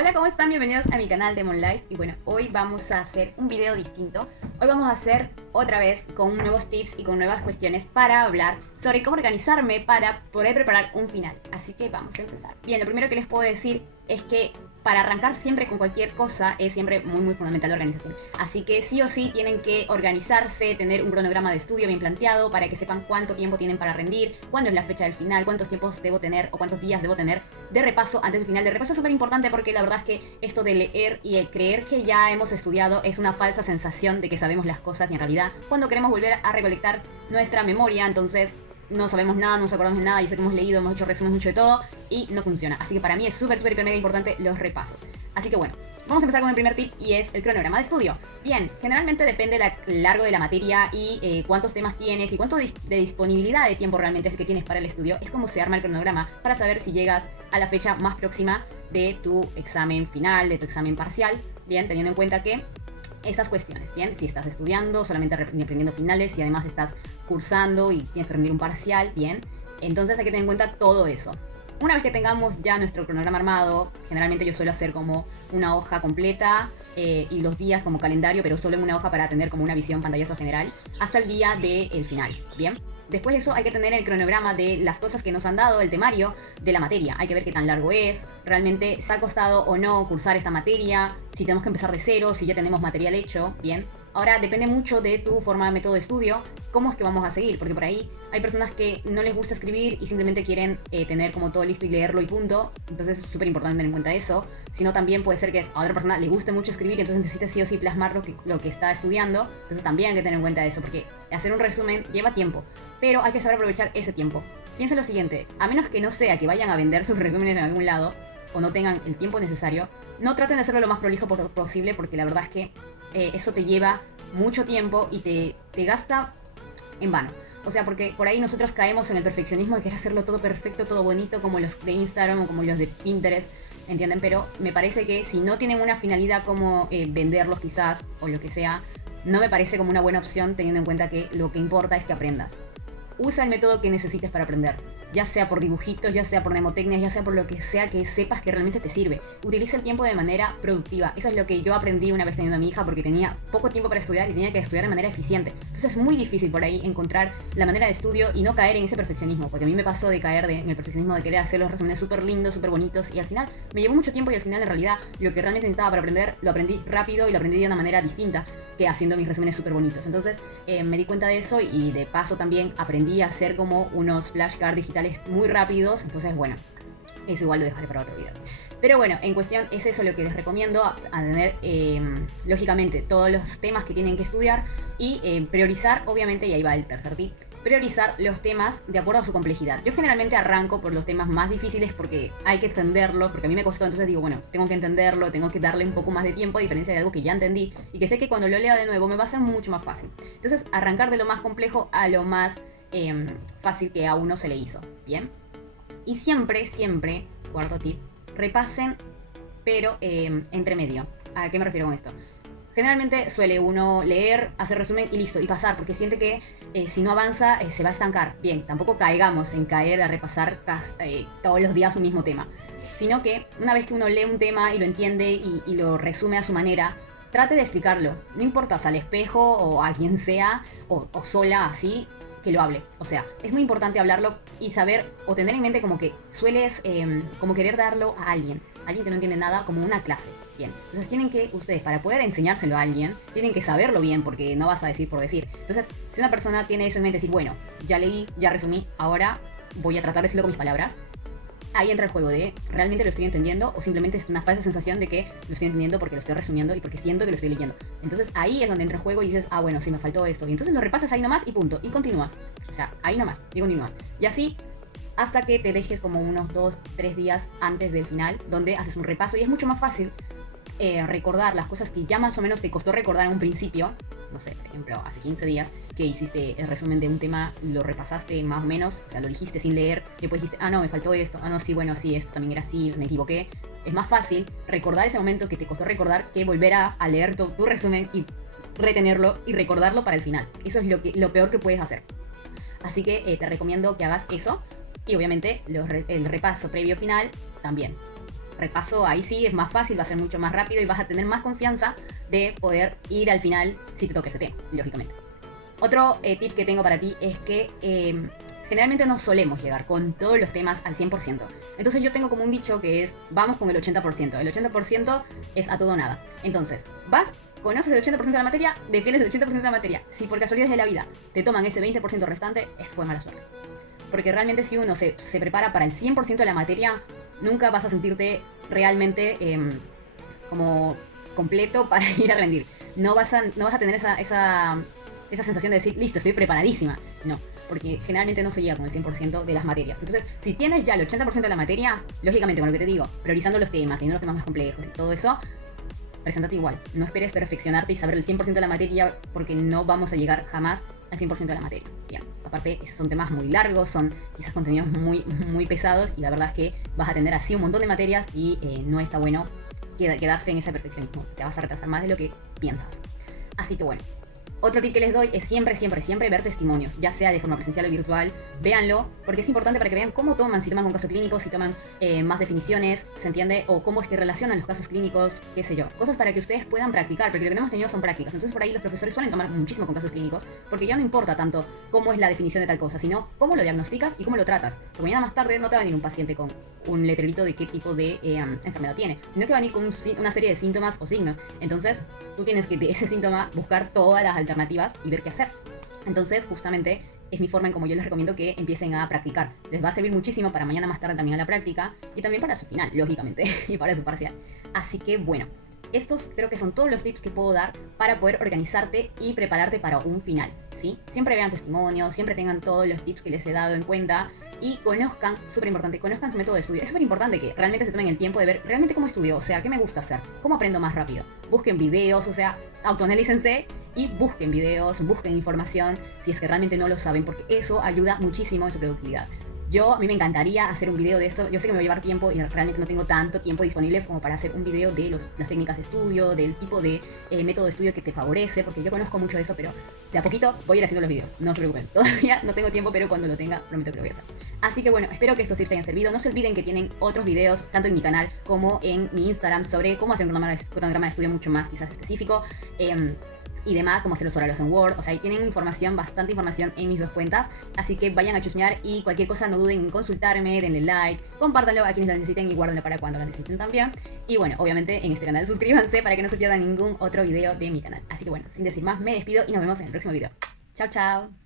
Hola, ¿cómo están? Bienvenidos a mi canal Demon Life. Y bueno, hoy vamos a hacer un video distinto. Hoy vamos a hacer otra vez con nuevos tips y con nuevas cuestiones para hablar sobre cómo organizarme para poder preparar un final. Así que vamos a empezar. Bien, lo primero que les puedo decir es que para arrancar siempre con cualquier cosa es siempre muy fundamental la organización. Así que sí o sí tienen que organizarse, tener un cronograma de estudio bien planteado para que sepan cuánto tiempo tienen para rendir, cuándo es la fecha del final, cuántos tiempos debo tener o cuántos días debo tener de repaso antes del final. De repaso es súper importante porque la verdad es que esto de leer y creer que ya hemos estudiado es una falsa sensación de que sabemos las cosas y en realidad cuando queremos volver a recolectar nuestra memoria, entonces no sabemos nada, no nos acordamos de nada. Yo sé que hemos leído, hemos hecho resúmenes mucho de todo y no funciona. Así que para mí es súper mega importante los repasos. Así que bueno, vamos a empezar con el primer tip y es el cronograma de estudio. Bien, generalmente depende del largo de la materia y cuántos temas tienes y cuánto de disponibilidad de tiempo realmente es el que tienes para el estudio. Es como se arma el cronograma para saber si llegas a la fecha más próxima de tu examen final, de tu examen parcial. Bien, teniendo en cuenta que estas cuestiones, bien, si estás estudiando, solamente aprendiendo finales, y además estás cursando y tienes que rendir un parcial, bien, entonces hay que tener en cuenta todo eso. Una vez que tengamos ya nuestro cronograma armado, generalmente yo suelo hacer como una hoja completa y los días como calendario, pero solo en una hoja para tener como una visión pantallazo general, hasta el día del final, bien. Después de eso hay que tener el cronograma de las cosas que nos han dado, el temario de la materia. Hay que ver qué tan largo es, realmente se ha costado o no cursar esta materia, si tenemos que empezar de cero, si ya tenemos material hecho, bien. Ahora depende mucho de tu forma de método de estudio, cómo es que vamos a seguir, porque por ahí hay personas que no les gusta escribir y simplemente quieren tener como todo listo y leerlo y punto. Entonces es súper importante tener en cuenta eso. Si no, también puede ser que a otra persona le guste mucho escribir y entonces necesita sí o sí plasmar lo que está estudiando. Entonces también hay que tener en cuenta eso, porque hacer un resumen lleva tiempo, pero hay que saber aprovechar ese tiempo. Piensa lo siguiente, a menos que no sea que vayan a vender sus resúmenes en algún lado o no tengan el tiempo necesario, no traten de hacerlo lo más prolijo posible, porque la verdad es que eso te lleva mucho tiempo y te gasta en vano. O sea, porque por ahí nosotros caemos en el perfeccionismo de querer hacerlo todo perfecto, todo bonito, como los de Instagram o como los de Pinterest, ¿entienden? Pero me parece que si no tienen una finalidad como venderlos quizás o lo que sea, no me parece como una buena opción, teniendo en cuenta que lo que importa es que aprendas. Usa el método que necesites para aprender, ya sea por dibujitos, ya sea por mnemotecnias, ya sea por lo que sea que sepas que realmente te sirve. Utiliza el tiempo de manera productiva. Eso es lo que yo aprendí una vez teniendo a mi hija, porque tenía poco tiempo para estudiar y tenía que estudiar de manera eficiente. Entonces es muy difícil por ahí encontrar la manera de estudio y no caer en ese perfeccionismo, porque a mí me pasó de caer en el perfeccionismo de querer hacer los resúmenes súper lindos, súper bonitos, y al final me llevó mucho tiempo y al final en realidad lo que realmente necesitaba para aprender lo aprendí rápido y lo aprendí de una manera distinta que haciendo mis resúmenes súper bonitos. Entonces me di cuenta de eso y de paso también aprendí a hacer como unos flashcards digitales muy rápidos. Entonces bueno, eso igual lo dejaré para otro video. Pero bueno, en cuestión es eso lo que les recomiendo, a tener lógicamente todos los temas que tienen que estudiar y priorizar, obviamente, y ahí va el tercer tip, priorizar los temas de acuerdo a su complejidad. Yo generalmente arranco por los temas más difíciles porque hay que entenderlo, porque a mí me costó, entonces digo, bueno, tengo que entenderlo, tengo que darle un poco más de tiempo, a diferencia de algo que ya entendí y que sé que cuando lo leo de nuevo me va a ser mucho más fácil. Entonces, arrancar de lo más complejo a lo más fácil que a uno se le hizo, ¿bien? Y siempre, cuarto tip, repasen, pero entre medio. ¿A qué me refiero con esto? Generalmente suele uno leer, hacer resumen y listo, y pasar, porque siente que si no avanza se va a estancar. Bien, tampoco caigamos en caer a repasar todos los días un mismo tema, sino que una vez que uno lee un tema y lo entiende y lo resume a su manera, trate de explicarlo. No importa, o sea, al espejo o a quien sea, o sola así, que lo hable. O sea, es muy importante hablarlo y saber o tener en mente como que sueles como querer darlo a alguien que no entiende nada, como una clase. Bien, entonces tienen que ustedes, para poder enseñárselo a alguien, tienen que saberlo bien, porque no vas a decir por decir. Entonces, si una persona tiene eso en mente, decir, bueno, ya leí, ya resumí, ahora voy a tratar de decirlo con mis palabras, ahí entra el juego de ¿realmente lo estoy entendiendo? O simplemente es una falsa sensación de que lo estoy entendiendo porque lo estoy resumiendo y porque siento que lo estoy leyendo. Entonces ahí es donde entra el juego y dices, ah, bueno, sí me faltó esto. Y entonces lo repasas ahí nomás y punto. Y continúas. O sea, ahí nomás y continúas. Y así hasta que te dejes como unos 2-3 días antes del final, donde haces un repaso y es mucho más fácil recordar las cosas que ya más o menos te costó recordar en un principio. No sé, por ejemplo, hace 15 días que hiciste el resumen de un tema, lo repasaste más o menos, o sea, lo dijiste sin leer, después dijiste, ah, no, me faltó esto, ah, no, sí, bueno, sí, esto también era así, me equivoqué. Es más fácil recordar ese momento que te costó recordar que volver a leer tu resumen y retenerlo y recordarlo para el final. Eso es lo peor que puedes hacer. Así que te recomiendo que hagas eso y obviamente el repaso previo final también. repaso, ahí sí es más fácil, va a ser mucho más rápido y vas a tener más confianza de poder ir al final si te toca ese tema, lógicamente. Otro tip que tengo para ti es que generalmente no solemos llegar con todos los temas al 100%. Entonces yo tengo como un dicho que es, vamos con el 80%. El 80% es a todo o nada. Entonces, conoces el 80% de la materia, defiendes el 80% de la materia. Si por casualidades de la vida te toman ese 20% restante, fue mala suerte. Porque realmente si uno se prepara para el 100% de la materia, nunca vas a sentirte realmente como completo para ir a rendir. No vas a tener esa sensación de decir, listo, estoy preparadísima. No, porque generalmente no se llega con el 100% de las materias. Entonces, si tienes ya el 80% de la materia, lógicamente, con lo que te digo, priorizando los temas, teniendo los temas más complejos y todo eso, preséntate igual. No esperes perfeccionarte y saber el 100% de la materia, porque no vamos a llegar jamás al 100% de la materia. Bien, aparte, son temas muy largos, son quizás contenidos muy, muy pesados, y la verdad es que vas a tener así un montón de materias y no está bueno quedarse en ese perfeccionismo. Te vas a retrasar más de lo que piensas. Así que bueno. Otro tip que les doy es siempre ver testimonios, ya sea de forma presencial o virtual. Véanlo, porque es importante para que vean cómo toman, si toman un caso clínico, si toman más definiciones, ¿se entiende? O cómo es que relacionan los casos clínicos, qué sé yo. Cosas para que ustedes puedan practicar, porque lo que no hemos tenido son prácticas. Entonces por ahí los profesores suelen tomar muchísimo con casos clínicos, porque ya no importa tanto cómo es la definición de tal cosa, sino cómo lo diagnosticas y cómo lo tratas. Porque mañana más tarde no te va a venir un paciente con un letrerito de qué tipo de enfermedad tiene, sino que va a venir con una serie de síntomas o signos. Entonces tú tienes que de ese síntoma buscar todas las alternativas y ver qué hacer. Entonces, justamente, es mi forma en como yo les recomiendo que empiecen a practicar. Les va a servir muchísimo para mañana más tarde también a la práctica y también para su final, lógicamente, y para su parcial. Así que, bueno, estos creo que son todos los tips que puedo dar para poder organizarte y prepararte para un final, ¿sí? Siempre vean testimonios, siempre tengan todos los tips que les he dado en cuenta y conozcan, súper importante, conozcan su método de estudio. Es súper importante que realmente se tomen el tiempo de ver realmente cómo estudio, o sea, qué me gusta hacer, cómo aprendo más rápido. Busquen videos, o sea, autoanalícense y busquen videos, busquen información si es que realmente no lo saben, porque eso ayuda muchísimo en su productividad. A mí me encantaría hacer un video de esto. Yo sé que me va a llevar tiempo y realmente no tengo tanto tiempo disponible como para hacer un video de las técnicas de estudio, del tipo de método de estudio que te favorece, porque yo conozco mucho de eso, pero de a poquito voy a ir haciendo los videos. No se preocupen, todavía no tengo tiempo, pero cuando lo tenga prometo que lo voy a hacer. Así que bueno, espero que estos tips te hayan servido. No se olviden que tienen otros videos, tanto en mi canal como en mi Instagram, sobre cómo hacer un cronograma de estudio mucho más quizás específico. Y demás, como hacer los horarios en Word. O sea, ahí tienen bastante información en mis dos cuentas. Así que vayan a chusmear y cualquier cosa no duden en consultarme, denle like, compártanlo a quienes lo necesiten y guárdenlo para cuando lo necesiten también. Y bueno, obviamente en este canal suscríbanse para que no se pierdan ningún otro video de mi canal. Así que bueno, sin decir más, me despido y nos vemos en el próximo video. Chao, chao.